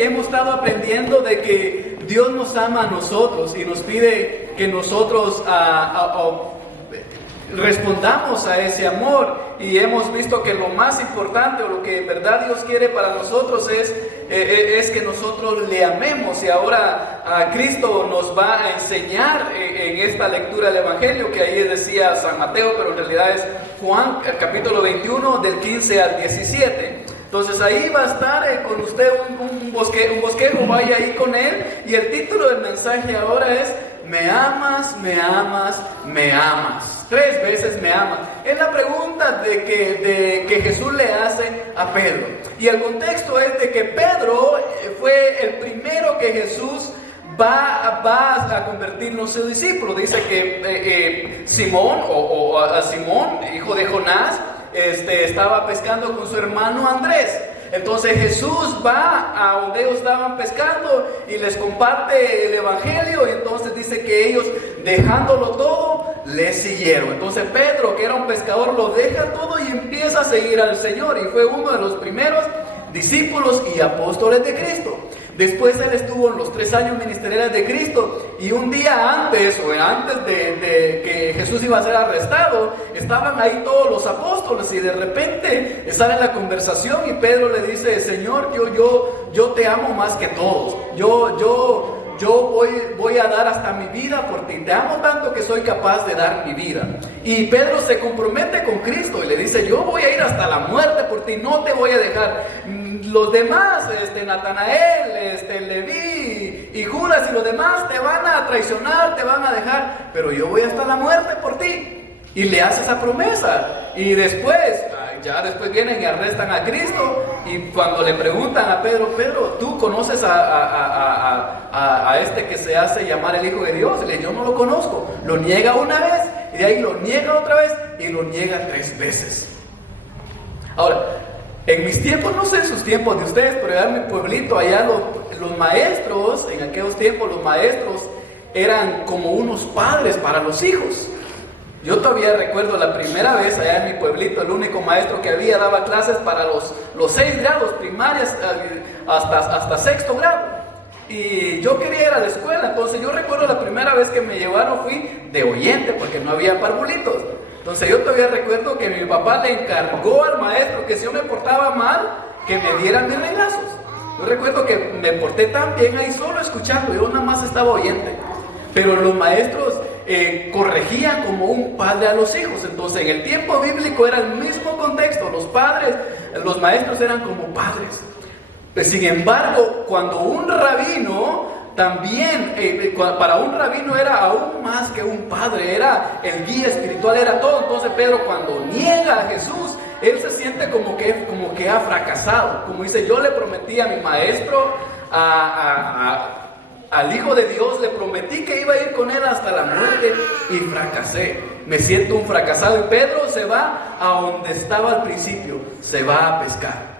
que hemos estado aprendiendo de que Dios nos ama a nosotros y nos pide que nosotros respondamos a ese amor, y hemos visto que lo más importante o lo que en verdad Dios quiere para nosotros es que nosotros le amemos. Y ahora Cristo nos va a enseñar en esta lectura del Evangelio, que ahí decía San Mateo, pero en realidad es Juan, el capítulo 21 del 15 al 17. Entonces ahí va a estar con usted un bosquejo, vaya ahí con él, y el título del mensaje ahora es: me amas, me amas, me amas. 3 veces me amas. Es la pregunta que Jesús le hace a Pedro. Y el contexto es de que Pedro fue el primero que Jesús va a convertirlo en su discípulo. Dice que Simón, Simón, hijo de Jonás, estaba pescando con su hermano Andrés. Entonces Jesús va a donde ellos estaban pescando y les comparte el Evangelio, y entonces dice que ellos, dejándolo todo, le siguieron. Entonces Pedro, que era un pescador, lo deja todo y empieza a seguir al Señor, y fue uno de los primeros discípulos y apóstoles de Cristo. Después él estuvo en los 3 años ministeriales de Cristo, y un día antes de que Jesús iba a ser arrestado, estaban ahí todos los apóstoles, y de repente sale la conversación y Pedro le dice: Señor, yo te amo más que todos, yo voy a dar hasta mi vida por ti, te amo tanto que soy capaz de dar mi vida. Y Pedro se compromete con Cristo y le dice: yo voy a ir hasta la muerte por ti, no te voy a dejar. Los demás, Natanael, Leví y Judas y los demás te van a traicionar, te van a dejar, pero yo voy hasta la muerte por ti. Y le hace esa promesa. Y después vienen y arrestan a Cristo, y cuando le preguntan a Pedro: Pedro, ¿tú conoces a este que se hace llamar el Hijo de Dios? Y le dice: yo no lo conozco. Lo niega una vez, y de ahí lo niega otra vez, y lo niega 3 veces. Ahora, en mis tiempos, no sé en sus tiempos de ustedes, pero allá en mi pueblito, allá los maestros, en aquellos tiempos los maestros eran como unos padres para los hijos. Yo todavía recuerdo la primera vez allá en mi pueblito, el único maestro que había daba clases para los 6 grados primarias hasta 6º grado. Y yo quería ir a la escuela, entonces yo recuerdo la primera vez que me llevaron, fui de oyente porque no había parvulitos. Entonces yo todavía recuerdo que mi papá le encargó al maestro que si yo me portaba mal, que me dieran mis reglazos. Yo recuerdo que me porté tan bien ahí solo escuchando, yo nada más estaba oyente. Pero los maestros corregían como un padre a los hijos. Entonces en el tiempo bíblico era el mismo contexto, los maestros eran como padres. Sin embargo, cuando un rabino también, para un rabino era aún más que un padre, era el guía espiritual, era todo. Entonces Pedro, cuando niega a Jesús, él se siente como que ha fracasado. Como dice: yo le prometí a mi maestro, al Hijo de Dios, le prometí que iba a ir con él hasta la muerte y fracasé. Me siento un fracasado. Y Pedro se va a donde estaba al principio, se va a pescar.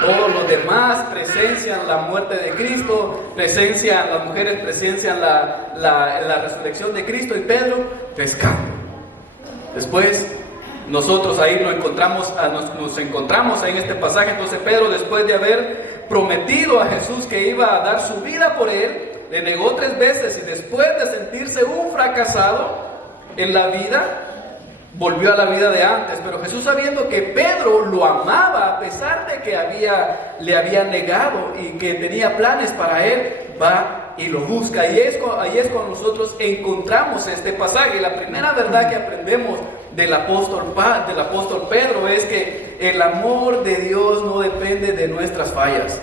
Todos los demás presencian la muerte de Cristo, las mujeres presencian la resurrección de Cristo, y Pedro pescando. Después nosotros ahí nos encontramos en este pasaje. Entonces Pedro, después de haber prometido a Jesús que iba a dar su vida por él, le negó 3 veces, y después de sentirse un fracasado en la vida, volvió a la vida de antes. Pero Jesús, sabiendo que Pedro lo amaba a pesar de que le había negado y que tenía planes para él, va y lo busca. Ahí es cuando nosotros encontramos este pasaje. La primera verdad que aprendemos del apóstol Pedro es que el amor de Dios no depende de nuestras fallas,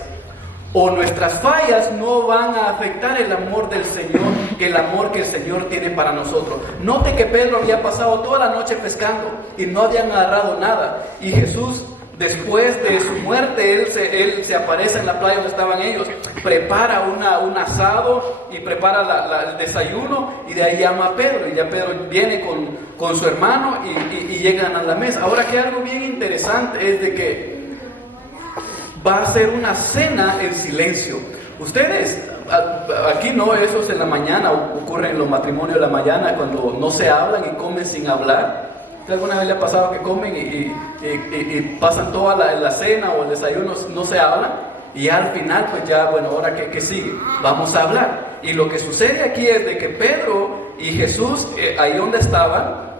o nuestras fallas no van a afectar el amor del Señor, el amor que el Señor tiene para nosotros. Note que Pedro había pasado toda la noche pescando y no habían agarrado nada, y Jesús, después de su muerte, él se aparece en la playa donde estaban ellos, prepara un asado y prepara el desayuno, y de ahí llama a Pedro, y ya Pedro viene con su hermano y llegan a la mesa. Ahora, que algo bien interesante es de que va a ser una cena en silencio. Ustedes, aquí no, eso es en la mañana, ocurre en los matrimonios de la mañana, cuando no se hablan y comen sin hablar. ¿Alguna vez le ha pasado que comen y pasan toda la cena o el desayuno, no se hablan? Y al final, pues ya, bueno, ahora que sigue, vamos a hablar. Y lo que sucede aquí es de que Pedro y Jesús, ahí donde estaban,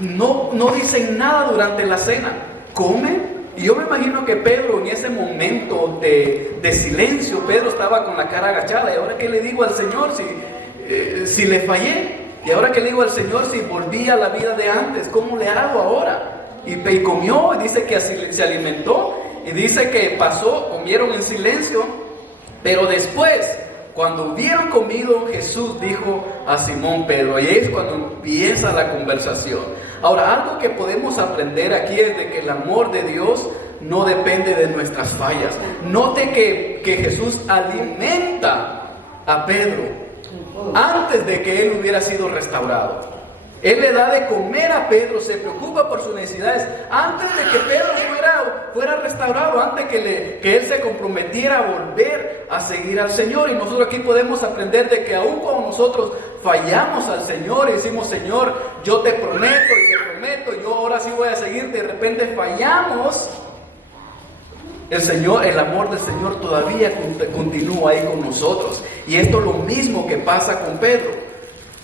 no dicen nada durante la cena. Comen. Y yo me imagino que Pedro, en ese momento de silencio, Pedro estaba con la cara agachada. ¿Y ahora qué le digo al Señor si le fallé? ¿Y ahora qué le digo al Señor si volví a la vida de antes? ¿Cómo le hago ahora? Y comió, y dice que así se alimentó, y dice que comieron en silencio. Pero después, cuando hubieron comido, Jesús dijo a Simón Pedro, y es cuando empieza la conversación. Ahora, algo que podemos aprender aquí es de que el amor de Dios no depende de nuestras fallas. Note que Jesús alimenta a Pedro antes de que él hubiera sido restaurado. Él le da de comer a Pedro, se preocupa por sus necesidades antes de que Pedro fuera restaurado, antes que él se comprometiera a volver a seguir al Señor. Y nosotros aquí podemos aprender de que aun cuando nosotros fallamos al Señor y decimos, Señor, yo te prometo y te prometo, yo ahora sí voy a seguirte, de repente fallamos, el amor del Señor todavía continúa ahí con nosotros. Y esto es lo mismo que pasa con Pedro.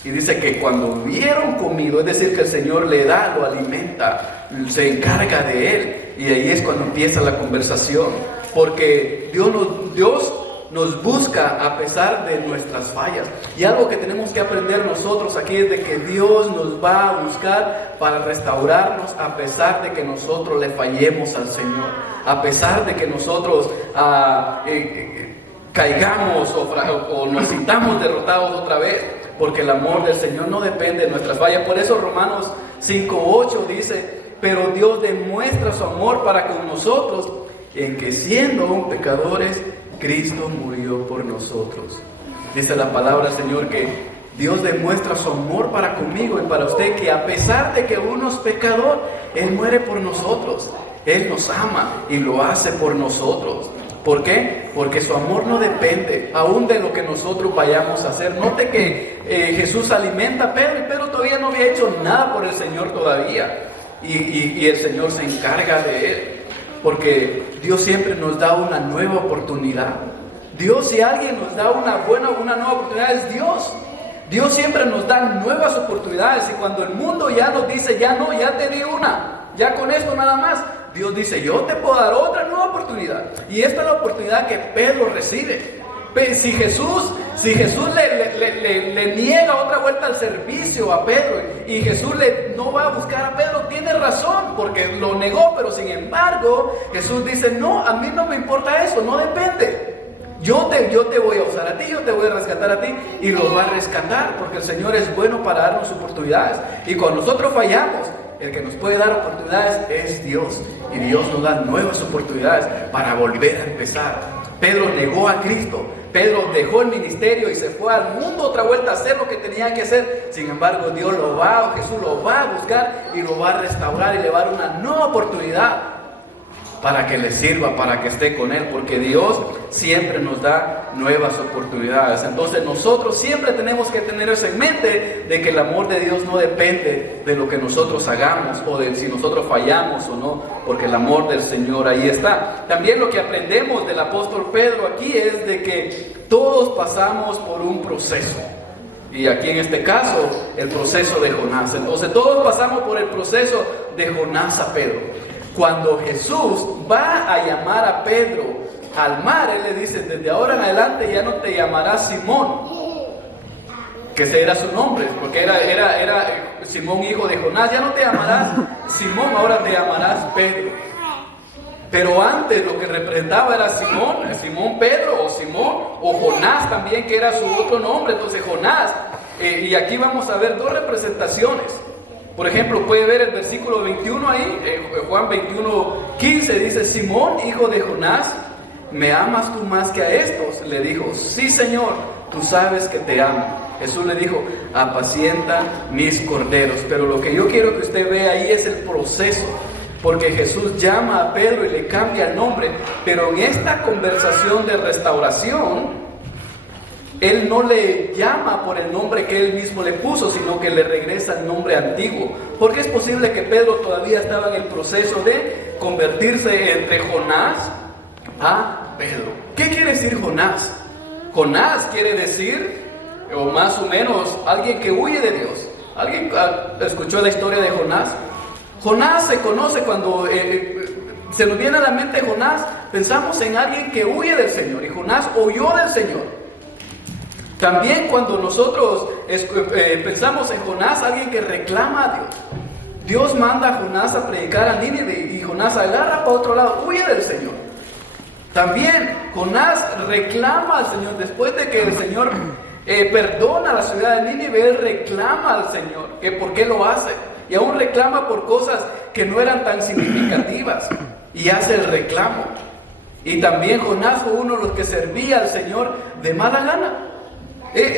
Y dice que cuando hubieron comido, es decir, que el Señor le da, lo alimenta, se encarga de él. Y ahí es cuando empieza la conversación. Porque Dios nos busca a pesar de nuestras fallas. Y algo que tenemos que aprender nosotros aquí es de que Dios nos va a buscar para restaurarnos a pesar de que nosotros le fallemos al Señor. A pesar de que nosotros caigamos o nos sintamos derrotados otra vez. Porque el amor del Señor no depende de nuestras fallas. Por eso Romanos 5:8 dice, pero Dios demuestra su amor para con nosotros, en que siendo aún pecadores, Cristo murió por nosotros. Dice la palabra del Señor que Dios demuestra su amor para conmigo y para usted, que a pesar de que uno es pecador, Él muere por nosotros. Él nos ama y lo hace por nosotros. ¿Por qué? Porque su amor no depende aún de lo que nosotros vayamos a hacer. Note que Jesús alimenta a Pedro, y Pedro todavía no había hecho nada por el Señor todavía. Y el Señor se encarga de él. Porque Dios siempre nos da una nueva oportunidad. Dios, si alguien nos da una nueva oportunidad, es Dios. Dios siempre nos da nuevas oportunidades. Y cuando el mundo ya nos dice, ya no, ya te di una, ya con esto nada más, Dios dice, yo te puedo dar otra nueva oportunidad. Y esta es la oportunidad que Pedro recibe. Si Jesús le niega otra vuelta al servicio a Pedro, y Jesús no va a buscar a Pedro, tiene razón, porque lo negó. Pero sin embargo, Jesús dice, no, a mí no me importa eso, no depende. Yo te voy a usar a ti, yo te voy a rescatar a ti, y los va a rescatar, porque el Señor es bueno para darnos oportunidades. Y cuando nosotros fallamos, el que nos puede dar oportunidades es Dios. Y Dios nos da nuevas oportunidades para volver a empezar. Pedro negó a Cristo. Pedro dejó el ministerio y se fue al mundo otra vuelta a hacer lo que tenía que hacer. Sin embargo, Jesús lo va a buscar y lo va a restaurar y le va a dar una nueva oportunidad para que le sirva, para que esté con él, porque Dios siempre nos da nuevas oportunidades. Entonces nosotros siempre tenemos que tener eso en mente, de que el amor de Dios no depende de lo que nosotros hagamos o de si nosotros fallamos o no, porque el amor del Señor ahí está. También lo que aprendemos del apóstol Pedro aquí es de que todos pasamos por un proceso. Y aquí en este caso, el proceso de Jonás. Entonces todos pasamos por el proceso de Jonás a Pedro. Cuando Jesús va a llamar a Pedro al mar, Él le dice, desde ahora en adelante ya no te llamarás Simón, que ese era su nombre, porque era Simón, hijo de Jonás. Ya no te llamarás Simón, ahora te llamarás Pedro. Pero antes lo que representaba era Simón Pedro, o Simón, o Jonás también, que era su otro nombre. Entonces Jonás, y aquí vamos a ver dos representaciones. Por ejemplo, puede ver el versículo 21 ahí, Juan 21:15, dice, Simón, hijo de Jonás, ¿me amas tú más que a estos? Le dijo, sí, Señor, tú sabes que te amo. Jesús le dijo, apacienta mis corderos. Pero lo que yo quiero que usted vea ahí es el proceso, porque Jesús llama a Pedro y le cambia el nombre. Pero en esta conversación de restauración, Él no le llama por el nombre que Él mismo le puso, sino que le regresa el nombre antiguo. Porque es posible que Pedro todavía estaba en el proceso de convertirse entre Jonás a a Pedro. ¿Qué quiere decir Jonás? Jonás quiere decir, o más o menos, alguien que huye de Dios. ¿Alguien escuchó la historia de Jonás? Jonás se conoce cuando se nos viene a la mente Jonás, pensamos en alguien que huye del Señor, y Jonás huyó del Señor. También cuando nosotros pensamos en Jonás, alguien que reclama a Dios. Dios manda a Jonás a predicar a Nínive y Jonás agarra para otro lado, huye del Señor. También Jonás reclama al Señor después de que el Señor perdona a la ciudad de Nínive. Él reclama al Señor que por qué lo hace, y aún reclama por cosas que no eran tan significativas, y hace el reclamo. Y también Jonás fue uno de los que servía al Señor de mala gana.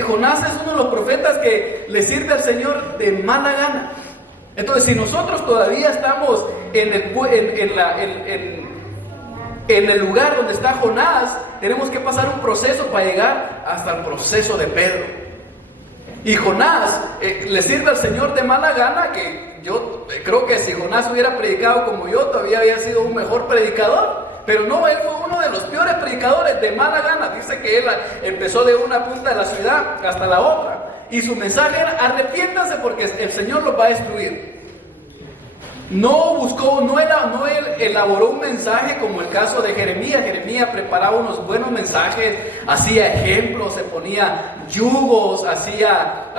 Jonás es uno de los profetas que le sirve al Señor de mala gana. Entonces, si nosotros todavía estamos en el lugar donde está Jonás, tenemos que pasar un proceso para llegar hasta el proceso de Pedro. Y Jonás le sirve al Señor de mala gana, que yo creo que si Jonás hubiera predicado como yo, todavía había sido un mejor predicador. Pero no, él fue uno de los peores predicadores de mala gana. Dice que él empezó de una punta de la ciudad hasta la otra. Y su mensaje era: arrepiéntanse porque el Señor los va a destruir. No elaboró un mensaje como el caso de Jeremías. Jeremías preparaba unos buenos mensajes, hacía ejemplos, se ponía yugos, hacía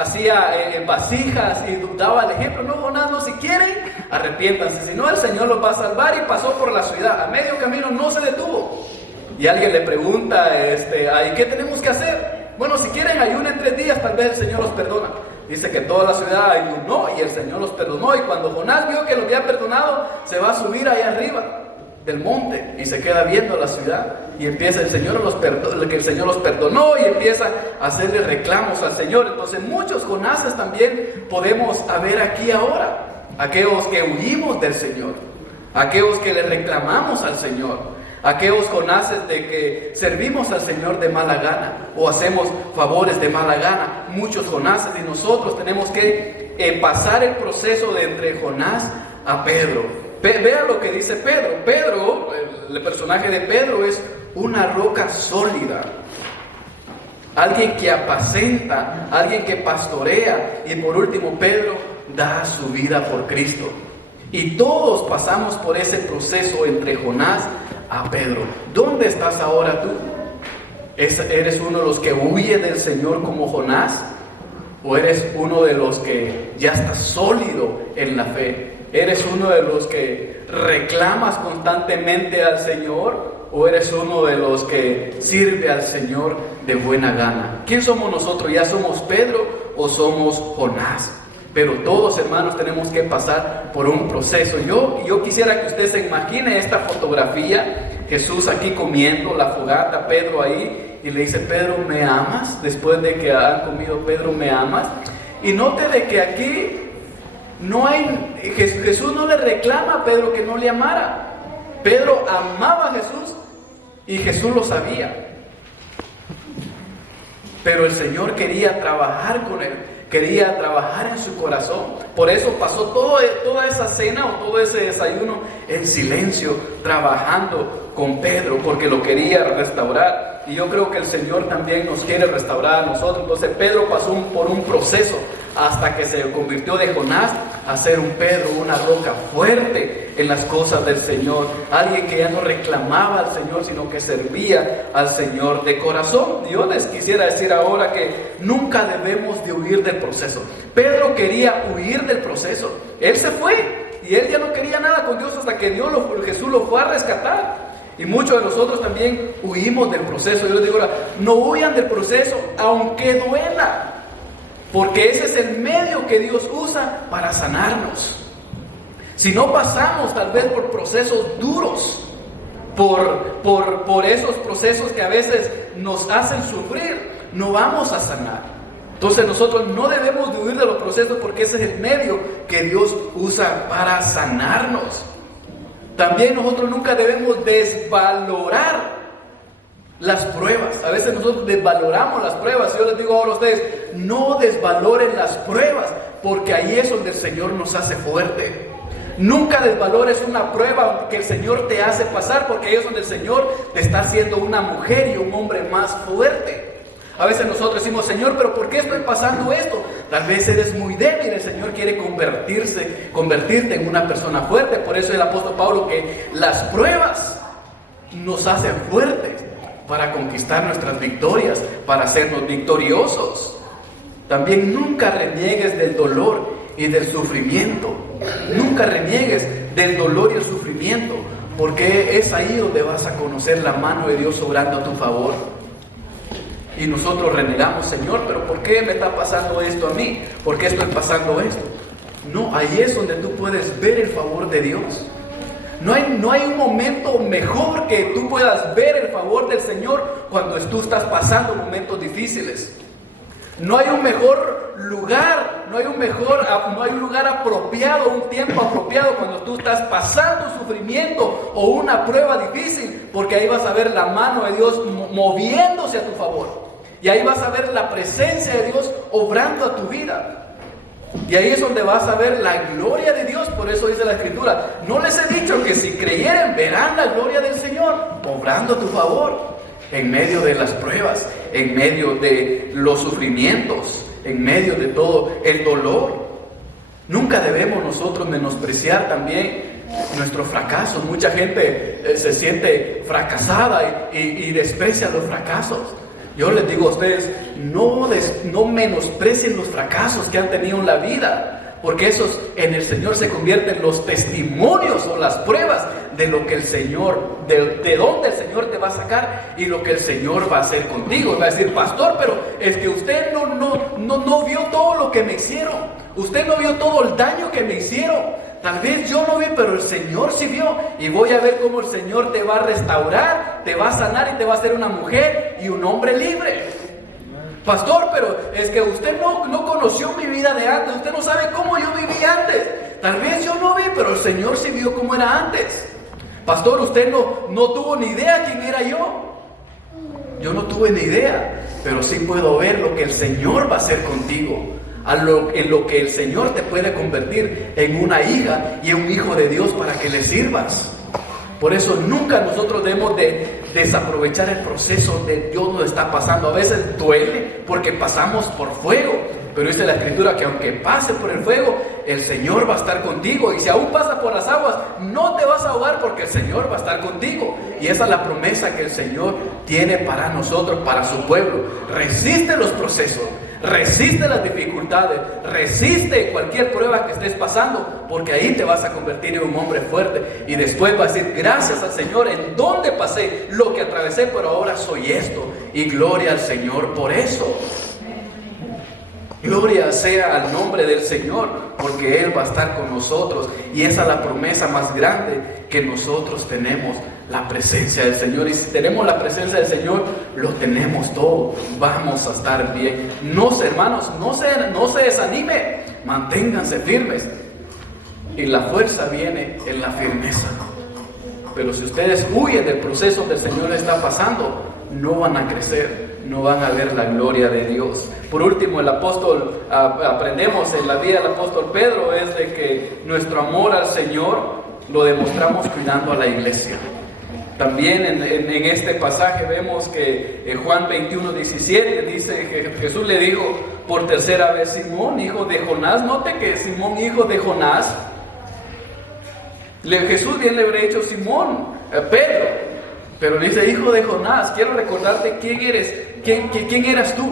vasijas y daba el ejemplo. No, Jonás, no, si quieren, arrepiéntanse, si no, el Señor los va a salvar. Y pasó por la ciudad, a medio camino no se detuvo. Y alguien le pregunta, ¿y qué tenemos que hacer? Bueno, si quieren, ayunen 3 días, tal vez el Señor los perdona. Dice que toda la ciudad ayunó y el Señor los perdonó. Y cuando Jonás vio que lo había perdonado, se va a subir allá arriba del monte y se queda viendo la ciudad. Y empieza que el Señor los perdonó, y empieza a hacerle reclamos al Señor. Entonces muchos Jonases también podemos haber aquí ahora. Aquellos que huimos del Señor, aquellos que le reclamamos al Señor, aquellos Jonases de que servimos al Señor de mala gana o hacemos favores de mala gana. Muchos Jonases, y nosotros tenemos que pasar el proceso de entre Jonás a Pedro. Vea lo que dice Pedro. Pedro, el personaje de Pedro es una roca sólida, alguien que apacenta, alguien que pastorea. Y por último, Pedro da su vida por Cristo. Y todos pasamos por ese proceso entre Jonás a Pedro. ¿Dónde estás ahora tú? ¿Eres uno de los que huye del Señor como Jonás? ¿O eres uno de los que ya está sólido en la fe? ¿Eres uno de los que reclamas constantemente al Señor? ¿O eres uno de los que sirve al Señor de buena gana? ¿Quién somos nosotros? ¿Ya somos Pedro o somos Jonás? Pero todos, hermanos, tenemos que pasar por un proceso. Yo quisiera que usted se imagine esta fotografía: Jesús aquí comiendo la fogata, Pedro ahí, y le dice: Pedro, ¿me amas? Después de que han comido, Pedro, ¿me amas? Y note de que aquí Jesús no le reclama a Pedro que no le amara. Pedro amaba a Jesús y Jesús lo sabía. Pero el Señor quería trabajar con él, quería trabajar en su corazón. Por eso pasó toda esa cena o todo ese desayuno en silencio, trabajando con Pedro, porque lo quería restaurar. Y yo creo que el Señor también nos quiere restaurar a nosotros. Entonces Pedro pasó por un proceso hasta que se convirtió de Jonás a ser un Pedro, una roca fuerte en las cosas del Señor. Alguien que ya no reclamaba al Señor, sino que servía al Señor de corazón. Yo les quisiera decir ahora que nunca debemos de huir del proceso. Pedro quería huir del proceso. Él se fue y él ya no quería nada con Dios hasta que Jesús lo fue a rescatar. Y muchos de nosotros también huimos del proceso. Yo les digo ahora, no huyan del proceso aunque duela, porque ese es el medio que Dios usa para sanarnos. Si no pasamos tal vez por procesos duros, por esos procesos que a veces nos hacen sufrir, no vamos a sanar. Entonces nosotros no debemos de huir de los procesos, porque ese es el medio que Dios usa para sanarnos. También nosotros nunca debemos desvalorar las pruebas. A veces nosotros desvaloramos las pruebas. Yo les digo ahora a ustedes, no desvaloren las pruebas, porque ahí es donde el Señor nos hace fuerte. Nunca desvalores una prueba que el Señor te hace pasar, porque ahí es donde el Señor te está haciendo una mujer y un hombre más fuerte. A veces nosotros decimos, Señor, pero ¿por qué estoy pasando esto? Tal vez eres muy débil, el Señor quiere convertirte en una persona fuerte. Por eso el apóstol Pablo, que las pruebas nos hacen fuertes para conquistar nuestras victorias, para hacernos victoriosos. También nunca reniegues del dolor y del sufrimiento. Nunca reniegues del dolor y el sufrimiento, porque es ahí donde vas a conocer la mano de Dios obrando a tu favor. Y nosotros renegamos, Señor, pero ¿por qué me está pasando esto a mí? ¿Por qué estoy pasando esto? No, ahí es donde tú puedes ver el favor de Dios. No hay un momento mejor que tú puedas ver el favor del Señor cuando tú estás pasando momentos difíciles. No hay un mejor lugar, no hay un lugar apropiado, un tiempo apropiado cuando tú estás pasando sufrimiento o una prueba difícil, porque ahí vas a ver la mano de Dios moviéndose a tu favor. Y ahí vas a ver la presencia de Dios obrando a tu vida. Y ahí es donde vas a ver la gloria de Dios. Por eso dice la Escritura, no les he dicho que si creyeren verán la gloria del Señor obrando a tu favor. En medio de las pruebas, en medio de los sufrimientos, en medio de todo el dolor. Nunca debemos nosotros menospreciar también nuestro fracaso. Mucha gente se siente fracasada y desprecia los fracasos. Yo les digo a ustedes, no menosprecien los fracasos que han tenido en la vida, porque esos en el Señor se convierten en los testimonios o las pruebas de lo que el Señor, de dónde el Señor te va a sacar y lo que el Señor va a hacer contigo. Y va a decir, pastor, pero es que usted no vio todo lo que me hicieron. Usted no vio todo el daño que me hicieron. Tal vez yo no vi, pero el Señor sí vio. Y voy a ver cómo el Señor te va a restaurar, te va a sanar y te va a hacer una mujer y un hombre libre. Pastor, pero es que usted no conoció mi vida de antes. Usted no sabe cómo yo viví antes. Tal vez yo no vi, pero el Señor sí vio cómo era antes. Pastor, usted no tuvo ni idea quién era yo. Yo no tuve ni idea, pero sí puedo ver lo que el Señor va a hacer contigo. En lo que el Señor te puede convertir en una hija y en un hijo de Dios para que le sirvas. Por eso nunca nosotros debemos de desaprovechar el proceso donde Dios nos está pasando. A veces duele porque pasamos por fuego, pero dice la Escritura que aunque pase por el fuego, el Señor va a estar contigo. Y si aún pasa por las aguas, no te vas a ahogar porque el Señor va a estar contigo. Y esa es la promesa que el Señor tiene para nosotros, para su pueblo. Resiste los procesos, resiste las dificultades, resiste cualquier prueba que estés pasando, porque ahí te vas a convertir en un hombre fuerte. Y después vas a decir, gracias al Señor en donde pasé, lo que atravesé, pero ahora soy esto. Y gloria al Señor por eso. Gloria sea al nombre del Señor, porque Él va a estar con nosotros. Y esa es la promesa más grande que nosotros tenemos, la presencia del Señor. Y si tenemos la presencia del Señor, lo tenemos todo. Vamos a estar bien. Hermanos, no se desanime. Manténganse firmes. Y la fuerza viene en la firmeza. Pero si ustedes huyen del proceso que el Señor les está pasando, no van a crecer, no van a ver la gloria de Dios. Por último, el apóstol, aprendemos en la vida del apóstol Pedro, es de que nuestro amor al Señor lo demostramos cuidando a la iglesia. También en este pasaje vemos que en Juan 21:17 dice que Jesús le dijo por tercera vez, Simón, hijo de Jonás. Note que Simón, hijo de Jonás, Jesús bien le habría dicho Simón, Pedro, pero le dice hijo de Jonás. Quiero recordarte quién eres, quién eras tú,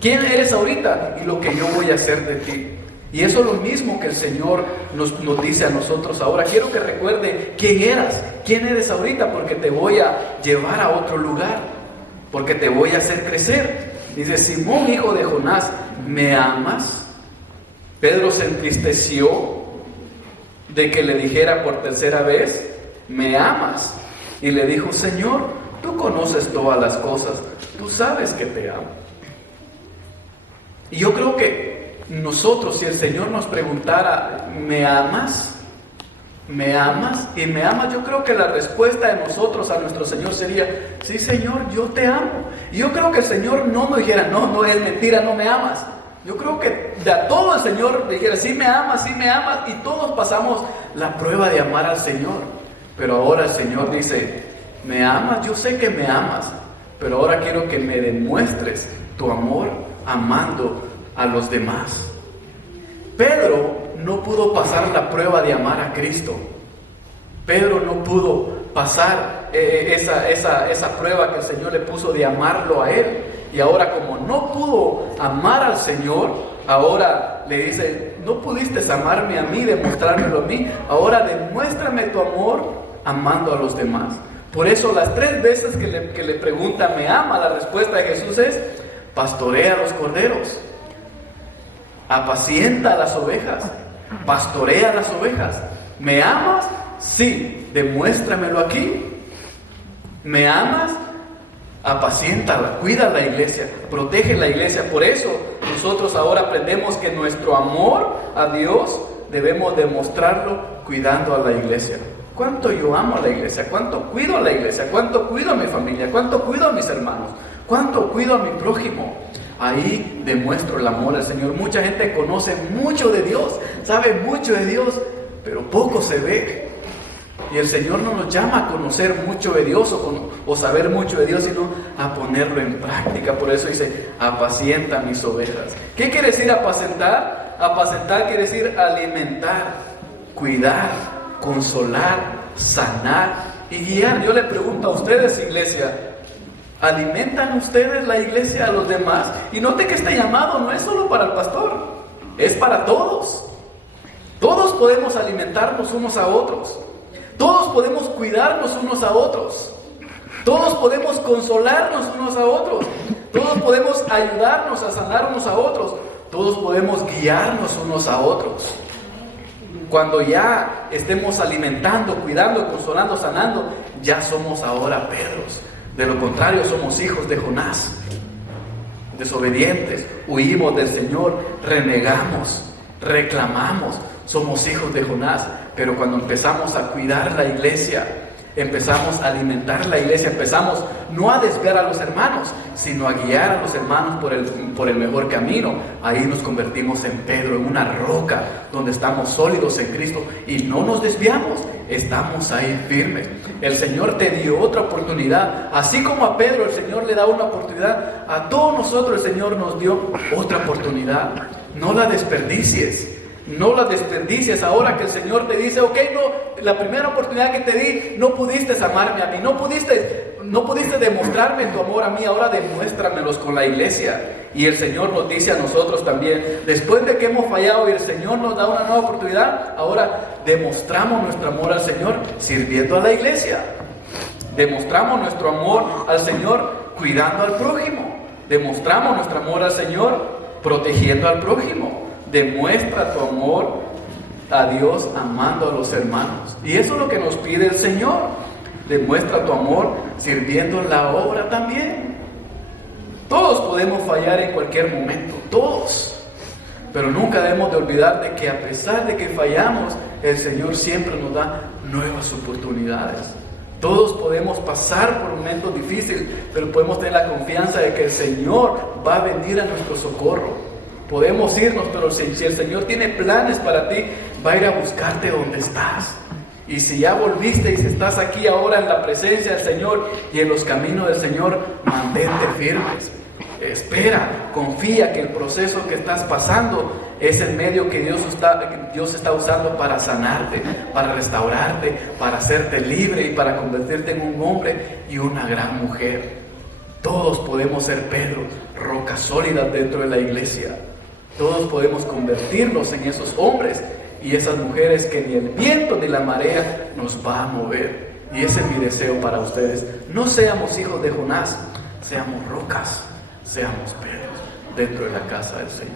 quién eres ahorita y lo que yo voy a hacer de ti. Y eso es lo mismo que el Señor nos dice a nosotros ahora. Quiero que recuerde quién eres ahorita, porque te voy a llevar a otro lugar, porque te voy a hacer crecer. Dice, Simón, hijo de Jonás, ¿me amas? Pedro se entristeció de que le dijera por tercera vez, ¿me amas? Y le dijo, Señor, tú conoces todas las cosas, tú sabes que te amo. Y yo creo que nosotros, si el Señor nos preguntara, ¿me amas? ¿Me amas? Y me amas, yo creo que la respuesta de nosotros a nuestro Señor sería, sí, Señor, yo te amo. Y yo creo que el Señor no nos dijera, no es mentira, no me amas. Yo creo que de a todo el Señor dijera, sí me amas, y todos pasamos la prueba de amar al Señor. Pero ahora el Señor dice, ¿me amas? Yo sé que me amas, pero ahora quiero que me demuestres tu amor amando a los demás. Pedro no pudo pasar la prueba de amar a Cristo. Pedro no pudo pasar esa prueba que el Señor le puso de amarlo a Él. Y ahora, como no pudo amar al Señor, ahora le dice, no pudiste amarme a mí, demostrármelo a mí, ahora demuéstrame tu amor amando a los demás. Por eso las 3 veces que le pregunta, ¿me ama?, la respuesta de Jesús es, pastorea los corderos, apacienta las ovejas, pastorea las ovejas. ¿Me amas? Sí, demuéstramelo aquí. ¿Me amas? Apaciéntala, cuida la iglesia, protege la iglesia. Por eso nosotros ahora aprendemos que nuestro amor a Dios debemos demostrarlo cuidando a la iglesia. ¿Cuánto yo amo a la iglesia? ¿Cuánto cuido a la iglesia? ¿Cuánto cuido a mi familia? ¿Cuánto cuido a mis hermanos? ¿Cuánto cuido a mi prójimo? Ahí demuestro el amor al Señor. Mucha gente conoce mucho de Dios, sabe mucho de Dios, pero poco se ve. Y el Señor no nos llama a conocer mucho de Dios o saber mucho de Dios, sino a ponerlo en práctica. Por eso dice, apacienta mis ovejas. ¿Qué quiere decir apacentar? Apacentar quiere decir alimentar, cuidar, consolar, sanar y guiar. Yo le pregunto a ustedes, iglesia, ¿alimentan ustedes la iglesia a los demás? Y note que este llamado no es solo para el pastor, es para todos. Todos podemos alimentarnos unos a otros. Todos podemos cuidarnos unos a otros. Todos podemos consolarnos unos a otros. Todos podemos ayudarnos a sanar unos a otros. Todos podemos guiarnos unos a otros. Cuando ya estemos alimentando, cuidando, consolando, sanando, ya somos ahora Pedros. De lo contrario, somos hijos de Jonás, desobedientes, huimos del Señor, renegamos, reclamamos, somos hijos de Jonás. Pero cuando empezamos a cuidar la iglesia, empezamos a alimentar la iglesia, empezamos no a desviar a los hermanos, sino a guiar a los hermanos por el mejor camino, ahí nos convertimos en Pedro, en una roca donde estamos sólidos en Cristo y no nos desviamos, estamos ahí firmes. El Señor te dio otra oportunidad, así como a Pedro el Señor le da una oportunidad, a todos nosotros el Señor nos dio otra oportunidad. No la desperdicies. No la desperdicies. Ahora que el Señor te dice, ok, no, la primera oportunidad que te di, no pudiste amarme a mí, no pudiste demostrarme tu amor a mí, ahora demuéstramelos con la iglesia. Y el Señor nos dice a nosotros también, después de que hemos fallado y el Señor nos da una nueva oportunidad, ahora demostramos nuestro amor al Señor sirviendo a la iglesia. Demostramos nuestro amor al Señor cuidando al prójimo. Demostramos nuestro amor al Señor protegiendo al prójimo. Demuestra tu amor a Dios amando a los hermanos. Y eso es lo que nos pide el Señor. Demuestra tu amor sirviendo en la obra también. Todos podemos fallar en cualquier momento, todos. Pero nunca debemos de olvidar de que a pesar de que fallamos, el Señor siempre nos da nuevas oportunidades. Todos podemos pasar por momentos difíciles, pero podemos tener la confianza de que el Señor va a venir a nuestro socorro. Podemos irnos, pero si el Señor tiene planes para ti, va a ir a buscarte donde estás. Y si ya volviste y si estás aquí ahora en la presencia del Señor y en los caminos del Señor, mantente firmes. Espera, confía que el proceso que estás pasando es el medio que Dios está usando para sanarte, para restaurarte, para hacerte libre y para convertirte en un hombre y una gran mujer. Todos podemos ser Pedro, rocas sólidas dentro de la iglesia. Todos podemos convertirnos en esos hombres y esas mujeres que ni el viento ni la marea nos va a mover. Y ese es mi deseo para ustedes. No seamos hijos de Jonás, seamos rocas, seamos Pedros dentro de la casa del Señor.